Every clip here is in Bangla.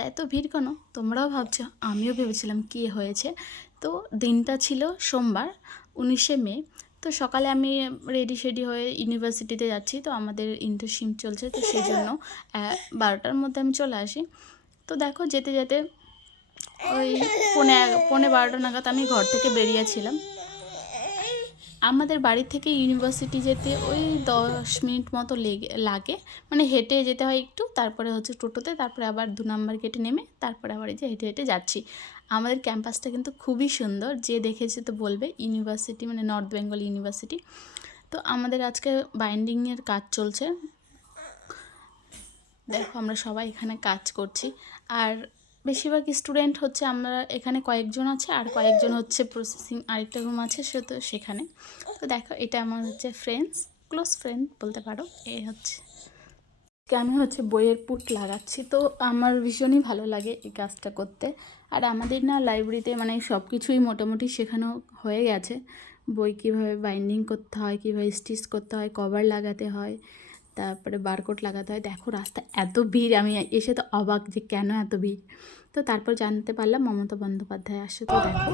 রাস্তায় এত ভিড় কেন তোমরাও ভাবছো, আমিও ভেবেছিলাম কী হয়েছে। তো দিনটা ছিল সোমবার 19শে মে। তো সকালে আমি রেডি শেডি হয়ে ইউনিভার্সিটিতে যাচ্ছি, তো আমাদের ইন্টার্নশিপ চলছে, তো সেই জন্য 12টার মধ্যে আমি চলে আসি। তো দেখো যেতে যেতে ওই পৌনে 12টা নাগাদ আমি ঘর থেকে বেরিয়েছিলাম। আমাদের বাড়ি থেকে ইউনিভার্সিটি যেতে ওই 10 মিনিট মতো লাগে, মানে হেঁটে যেতে হয় একটু, তারপরে হচ্ছে টোটোতে, তারপরে আবার 2 নম্বর গেটে নেমে তারপরে আবার এই যে হেঁটে হেঁটে যাচ্ছি। আমাদের ক্যাম্পাসটা কিন্তু খুবই সুন্দর, যে দেখেছে তো বলবে ইউনিভার্সিটি মানে নর্থ বেঙ্গল ইউনিভার্সিটি। তো আমাদের আজকে বাইন্ডিংয়ের কাজ চলছে, দেখো আমরা সবাই এখানে কাজ করছি। আর বেশিরভাগ স্টুডেন্ট হচ্ছে আমরা এখানে কয়েকজন আছে, আর কয়েকজন হচ্ছে প্রসেসিং আরেকটা রুম আছে সে তো সেখানে। তো দেখো এটা আমার হচ্ছে ফ্রেন্ডস, ক্লোজ ফ্রেন্ড বলতে পারো। হচ্ছে আমি হচ্ছে বইয়ের পুট লাগাচ্ছি, তো আমার ভীষণই ভালো লাগে এই কাজটা করতে। আর আমাদের না লাইব্রেরিতে মানে সব কিছুই মোটামুটি শেখানো হয়ে গেছে। বই কীভাবে বাইন্ডিং করতে হয়, কীভাবে স্টিচ করতে হয়, কভার লাগাতে হয়, তারপরে বারকোড লাগাতে হয়। দেখো রাস্তা এত ভিড়, আমি এসে তো অবাক যে কেন এত ভিড়। তো তারপর জানতে পারলাম মমতা বন্দ্যোপাধ্যায় আসে। তো দেখো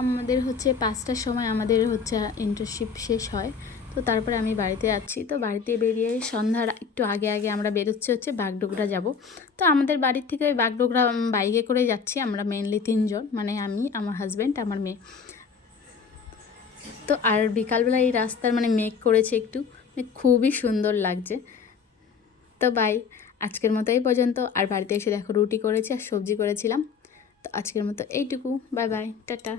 আমাদের হচ্ছে 5টার সময় আমাদের হচ্ছে ইন্টার্নশিপ শেষ হয়। তো তারপরে আমি বাড়িতে যাচ্ছি। তো বাড়িতে বেরিয়ে সন্ধ্যার একটু আগে আগে আমরা বেরোচ্ছি হচ্ছে বাগডোগরা যাব। তো আমাদের বাড়ির থেকে ওই বাগডোগরা বাইকে করে যাচ্ছি আমরা, মেনলি 3জন, মানে আমি, আমার হাজব্যান্ড, আমার মেয়ে। তো আর বিকালবেলা এই রাস্তার মানে মেঘ করেছে একটু, মানে খুবই সুন্দর লাগছে। তো বাই, আজকের মতো এই পর্যন্ত। আর বাড়িতে এসে দেখো রুটি করেছি আর সবজি করেছিলাম। তো আজকের মতো এইটুকু, বাই বাই, টাটা।